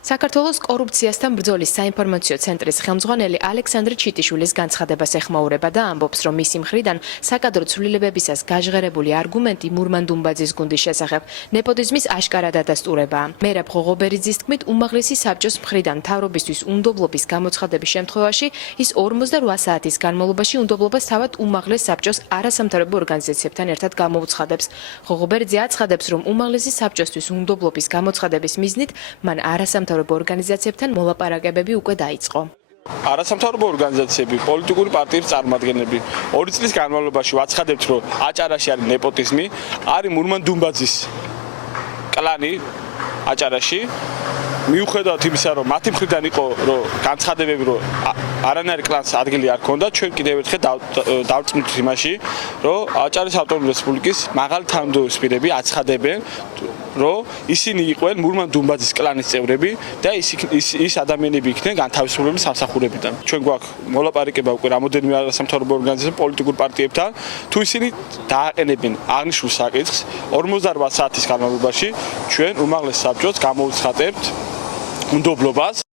საქართველოს კორუფციასთან ბრძოლის საინფორმაციო ცენტრის ხელმძღვანელი ალექსანდრე ჩიტიშვილის განცხადებას ეხმაურება და ამბობს, რომ მისი მხრიდან საკადრო ცვლილებებისას გაჟღერებული არგუმენტი მურმან დუმბაძის გუნდის შესახებ ნეპოტიზმის აშკარა დადასტურებაა. მერაბ ღოღობერიძის თქმით, უმაღლესი საბჭოს მხრიდან მთავრობისთვის უნდობლობის გამოცხადების შემთხვევაში ის 48 საათის განმავლობაში უნდობლობას თავად უმაღლეს საბჭოს არასამთავრობო ორგანიზაციებთან ერთად გამოუცხადებს. ღოღობერიძე აცხადებს, რომ უმაღლესი საბჭოსთვის უნდობლობის გამოცხადების მიზნით მან არასამთავრობო ორგანიზაციებთან მოლაპარაკებები უკვე დაიწყო. არასამთავრობო ორგანიზაციები, პოლიტიკური პარტიების წარმომადგენლები 2 წლის განმავლობაში ვაცხადებთ, რომ აჭარაში არის ნეპოტიზმი, არის მურმან დუმბაძის კლანი აჭარაში. მიუხედავად იმისა, რომ მათი მხრიდან იყო რომ განცხადებები, რომ არანაირი კლანს ადგილი არ ქონდა, ჩვენ კიდევ ერთხელ დავწმუნდით იმაში, რომ აჭარის ავტონომიური რესპუბლიკის მაღალი თანამდებობისპირები აცხადებენ, რომ ისინი იყვნენ მურმან დუმბაძის კლანის წევრები და ის ადამიანები იქნენ განთავისუფლებული სამსახურებიდან. ჩვენ გვაქვს მოლაპარაკება უკვე რამოდენიმე არასამთავრობო ორგანიზაციებთან, პოლიტიკურ პარტიებთან, თუ ისინი დააყენებენ აღნიშნულ საკითხს 48 საათის განმავლობაში ჩვენ უმაღლეს საბჭოს გამოუცხადებთ უნდობლობას.